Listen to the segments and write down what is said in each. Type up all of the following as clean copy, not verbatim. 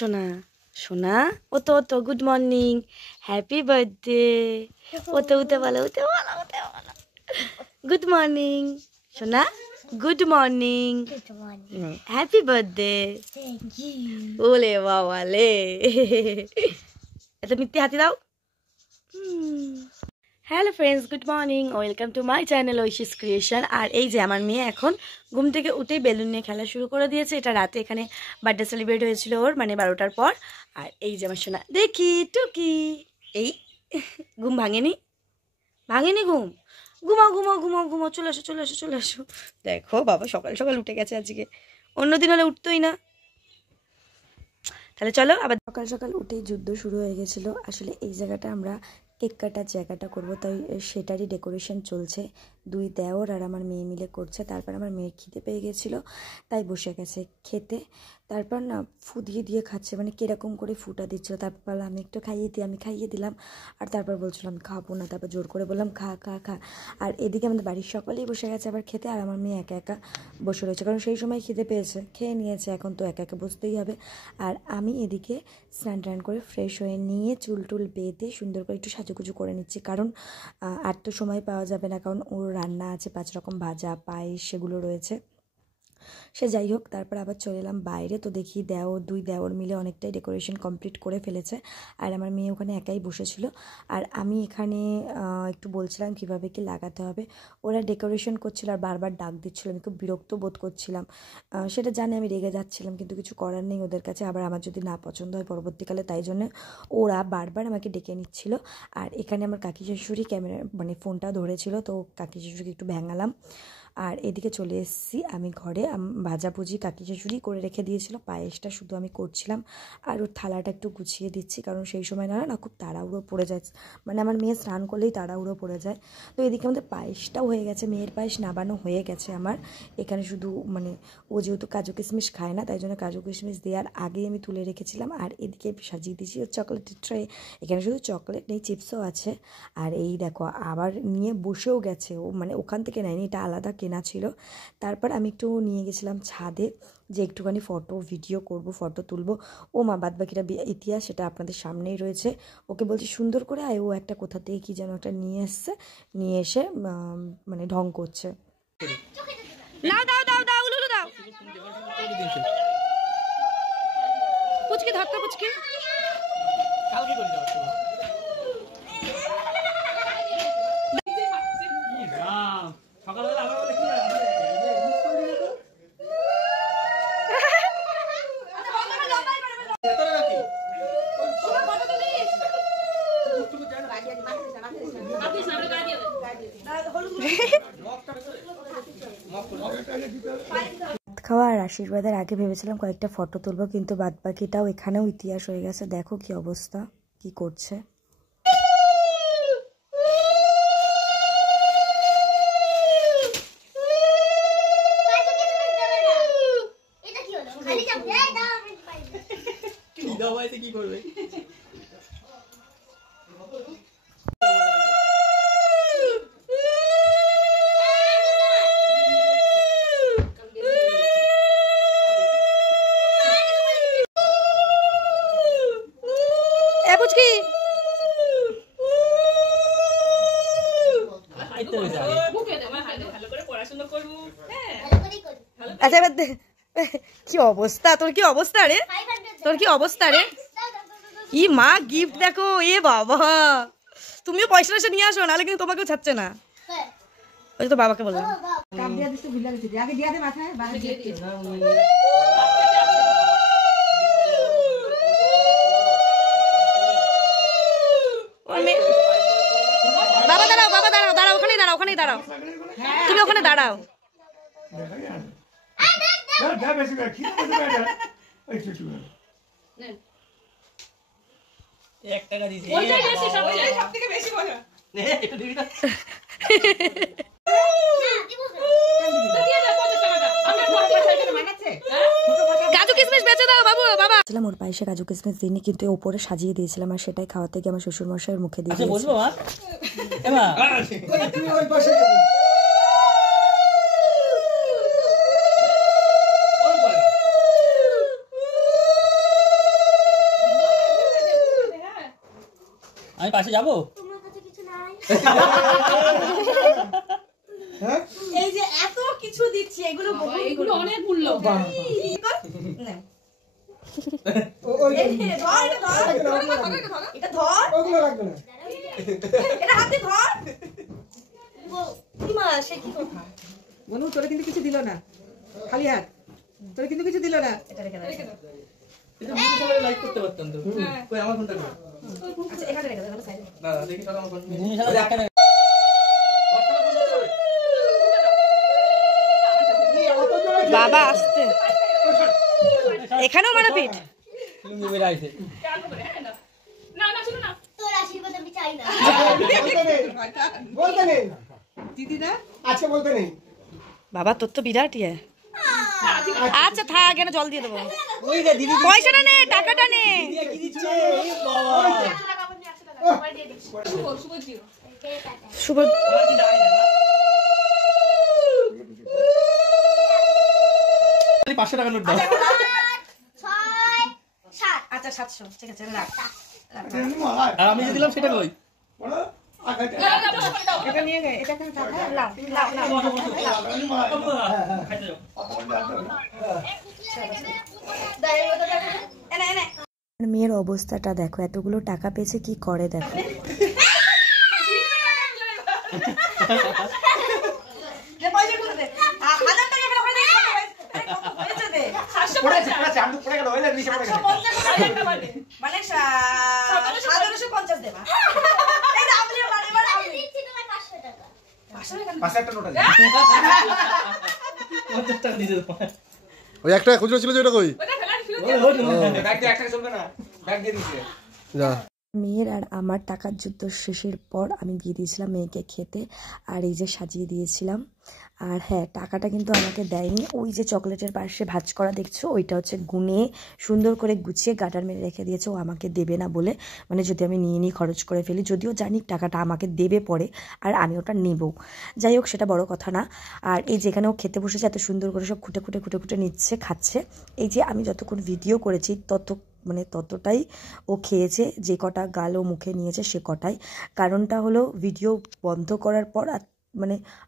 সোনা সোনা ও তো গুড মর্নিং, হ্যাপি বার্থডে। উঠে বলো গুড মর্নিং সোনা, গুড মর্নিং, হ্যাপি বার্থডে। ওলে বাবালে, এত মিথ্যে হাতি দাও। Hello friends, good morning, welcome to my channel Oishi's creation. আর এই যে আমার মেয়ে এখন ঘুম থেকে উঠেই বেলুন নিয়ে খেলা শুরু করে দিয়েছে। এটা রাতে এখানে বার্থডে সেলিব্রেট হয়েছিল ওর, মানে 12টার পর। আর এই যে আমার সোনা দেখি টুকি, এই ঘুম ভাঙেনি ঘুম, ঘুমাও ঘুমাও ঘুমাও ঘুমাও, চলে আসো চলে আসো চলে আসো। দেখো বাবা সকাল সকাল উঠে গেছে আজকে, অন্যদিন হলে উঠতোই না। তাহলে চলো আবার। সকাল সকাল উঠেই যুদ্ধ শুরু হয়ে গেছিলো। আসলে এই জায়গাটা আমরা কেক কাটার জায়গাটা করবো, তাই সেটারই ডেকোরেশন চলছে। দুই দেওর আর আমার মেয়ে মিলে করছে। তারপর আমার মেয়ে খিদে পেয়ে গেছিলো, তাই বসে গেছে খেতে। তারপর না ফু দিয়ে দিয়ে খাচ্ছে, মানে কীরকম করে ফুটা দিচ্ছিলো। তারপর বললাম আমি একটু খাইয়ে দিই, আমি খাইয়ে দিলাম। আর তারপর বলছিলাম খাবো না, তারপর জোর করে বললাম খা খা খা। আর এদিকে আমাদের বাড়ির সকলেই বসে গেছে আবার খেতে, আর আমার মেয়ে একা একা বসে রয়েছে, কারণ সেই সময় খিদে পেয়েছে, খেয়ে নিয়েছে, এখন তো একা একা বসতেই হবে। আর আমি এদিকে স্নান টান করে ফ্রেশ হয়ে নিয়ে চুল টুল বেঁধে সুন্দর করে একটু সাজুগুজু করে নিচ্ছি, কারণ আর তো সময় পাওয়া যাবে না, কারণ ওর রান্না আছে 5 রকম ভাজা পায়েস সেগুলো রয়েছে। সে যাই হোক, তারপর আবার চলে এলাম বাইরে। তো দেখি দুই দেওর মিলে অনেকটাই ডেকোরেশন কমপ্লিট করে ফেলেছে, আর আমার মেয়ে ওখানে একাই বসেছিল। আর আমি এখানে একটু বলছিলাম কিভাবে কি লাগাতে হবে। ওরা ডেকোরেশন করছিল আর বারবার ডাক দিচ্ছিল, আমি খুব বিরক্ত বোধ করছিলাম। সেটা জানি আমি রেগে যাচ্ছিলাম, কিন্তু কিছু করার নেই ওদের কাছে, আবার আমার যদি না পছন্দ হয় পরবর্তীকালে, তাই জন্য ওরা বারবার আমাকে ডেকে নিচ্ছিল। আর এখানে আমার কাকি শাশুড়ি ক্যামেরা মানে ফোনটা ধরেছিল, তো কাকি শাশুড়িকে একটু ভ্যাঙালাম। আর এদিকে চলে এসেছি আমি ঘরে। ভাজাভুজি কাকি শাশুড়ি করে রেখে দিয়েছিল, পায়েসটা শুধু আমি করছিলাম। আর ওর থালাটা একটু গুছিয়ে দিচ্ছি, কারণ সেই সময় না খুব তাড়াহুড়ো পড়ে যায়, মানে আমার মেয়ে স্নান করলেই তাড়াহুড়ো পড়ে যায়। তো এদিকে আমাদের পায়েসটাও হয়ে গেছে, মেয়ের পায়েস নাবানো হয়ে গেছে আমার। এখানে শুধু মানে ও যেহেতু কাজু কিশমিশ খায় না, তাই জন্য কাজু কিশমিশ দেওয়ার আগেই আমি তুলে রেখেছিলাম। আর এদিকে সাজিয়ে দিয়েছি ওর চকলেটের ট্রে। এখানে শুধু চকলেট নেই, চিপসও আছে। আর এই দেখো আবার নিয়ে বসেও গেছে ও, মানে ওখান থেকে নেয়নি, এটা আলাদা কেনা ছিল। তারপর আমি একটু নিয়ে গেছিলাম ছাদে, যে একটুখানি ফটো ভিডিও করব, ফটো তুলবো। ও মা বাদ বাকিটা ইতিহাস সেটা আপনাদের সামনেই রয়েছে। ওকে বলছি সুন্দর করে আয়, ও একটা কোথা থেকে কী যেন একটা নিয়ে এসছে, নিয়ে এসে মানে ঢং করছে। নাও দাও দাও দাও উলুলু দাও, পুচকি ধরতে পুচকি। কালকে করে যাও সকালবেলা আবার বলে কি খাওয়া আর আশীর্বাদের আগে ভেবেছিলাম কয়েকটা ফটো তুলবো, কিন্তু বাদবাকিটাও এখানেও ইতিহাস হয়ে গেছে। দেখো কি অবস্থা, কি করছে। কি করবে আচ্ছা এবার কি অবস্থা তোর, কি অবস্থা রে তোর, কি অবস্থা রে। ই মা গিফট দেখো, এ বাবা তুমিও পয়সা টয়সা নিয়ে আসো, নাহলে কিন্তু তোমাকেও ছাড়ছে না। ওই তো বাবাকে বললাম বাবা দাঁড়াও, বাবা দাঁড়াও, দাঁড়াও ওখানেই দাঁড়াও, ওখানেই দাঁড়াও, তুমি ওখানে দাঁড়াও। কাজু কিশমিশ বেচে দাও বাবু, বাবা ওর পায়েসে কাজু কিশমিশ দিইনি, কিন্তু ওপরে সাজিয়ে দিয়েছিলাম, আর সেটাই খাওয়াতে গিয়ে আমার শ্বশুর মশাইয়ের মুখে দিয়ে দিয়েছি। আমি পাশে যাবো? তোমার কাছে কিছু নাই? এই যে এত কিছু দিচ্ছি, এগুলো অনেক মূল্য। এটা ধর, এটা হাতে ধর। মা সে কি কথা? মনু তোরে কিন্তু কিছু দিল না, খালি হাত, তোরে কিন্তু কিছু দিল না। এটা রেখে দাও। এটা আমি সবাই লাইক করতে পারতাম তো। কই আমার ফোনটা কই? আচ্ছা এখানে রেখে দাও, সাইডে। না দেখি তো আমার ফোন। জিনিসটা দেখা না। বাবা আসতে এখানেও মারাপিট। তুমি বের আইছে। তোর আশীর্বাদ আমি চাই না। বলতে নেই দিদি না, আচ্ছা বলতে নেই। বাবা তোর তো বিরাট ইয়ে। আচ্ছা থাক, এখানে জল দিয়ে দেবো। ওই যে দিদি পয়সাটা নে, টাকাটা নে। কি দিচ্ছে? এই বাবা। শুভ খালি 500 টাকা নোট দাও। 6 7 আচ্ছা 700 ঠিক আছে রাখ। আর আমি যে দিলাম সেটা কই? এটা নিয়ে গে, এটা এখানে থাক। লাও লাও লাও। খাইতে যাও। এনে এনে মেয়ের অবস্থাটা দেখো, এতগুলো টাকা পেয়েছে কি করে দেখো। দে পয়সা গুলো দে। 1000 টাকা এখানে হয়ে যাবে। হয়েছে দে। 750 মানে 750 দেবা। এই দাম দিয়ে এবার আমি দিচ্ছি তোমায় 500 টাকা। 50 টাকা দিতে দাও। ওই একটা খুচরো ছিল যে ওটা কই? ব্যাগ দিয়ে একটা চলবে না। ব্যাগ দিয়ে দিছে। যা মেয়ের আর আমার টাকার যুদ্ধ শেষের পর আমি দিয়ে দিয়েছিলাম মেয়েকে খেতে, আর এই যে সাজিয়ে দিয়েছিলাম। আর হ্যাঁ, টাকাটা কিন্তু আমাকে দেয়নি। ওই যে চকলেটের পাশে ভাঁজ করা দেখছো, ওইটা হচ্ছে গুনে সুন্দর করে গুছিয়ে গাটার মেরে রেখে দিয়েছে ও আমাকে দেবে না বলে। মানে যদি আমি নিয়ে খরচ করে ফেলি, যদিও জানি টাকাটা আমাকে দেবে পরে, আর আমি ওটা নেব। যাই হোক, সেটা বড় কথা না। আর এই যেখানে ও খেতে বসেছে, এত সুন্দর করে সব খুঁটে খুঁটে খুঁটে খুঁটে নিচ্ছে, খাচ্ছে। এই যে আমি যতক্ষণ ভিডিও করেছি ততটাই ও খেয়েছে, যে কটা গাল ও মুখে নিয়েছে সে কটাই। কারণটা হলো ভিডিও বন্ধ করার পর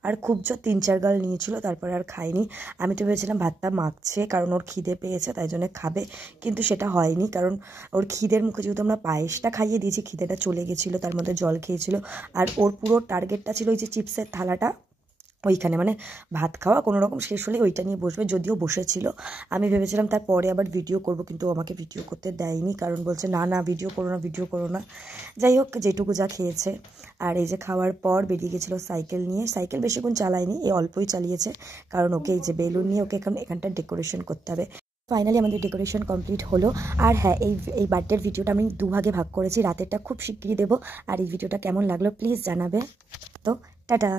আর খুব 3-4 গাল নিয়েছিল, তারপরে আর খায়নি। আমি তো ভেবেছিলাম ভাতটা মাখছে কারণ ওর খিদে পেয়েছে তাই জন্য খাবে, কিন্তু সেটা হয়নি। কারণ ওর খিদের মুখে যেহেতু আমরা পায়েসটা খাইয়ে দিয়েছি, খিদেটা চলে গেছিলো, তার মধ্যে জল খেয়েছিল। আর ওর পুরো টার্গেটটা ছিল ওই যে চিপসের থালাটা, ওইখানে মানে ভাত খাওয়া কোনো রকম শেষ হলে ওইটা নিয়ে বসবে, যদিও বসেছিল। আমি ভেবেছিলাম তারপরে আবার ভিডিও করব, কিন্তু আমাকে ভিডিও করতে দেয়নি, কারণ বলছে না ভিডিও করো না। যাই হোক, যেটুকু যা খেয়েছে। আর এই যে খাওয়ার পর বেরিয়ে গেছিলো সাইকেল নিয়ে। সাইকেল বেশিক্ষণ চালায়নি, অল্পই চালিয়েছে, কারণ ওকে এই যে বেলুন নিয়ে ওকে এখানটা ডেকোরেশন করতে হবে। ফাইনালি আমাদের ডেকোরেশন কমপ্লিট হলো। আর হ্যাঁ, এই বার্থডের ভিডিওটা আমি 2 ভাগে ভাগ করেছি, রাতেরটা খুব শিগগিরই দেবো। আর এই ভিডিওটা কেমন লাগলো প্লিজ জানাবে। তো টাটা।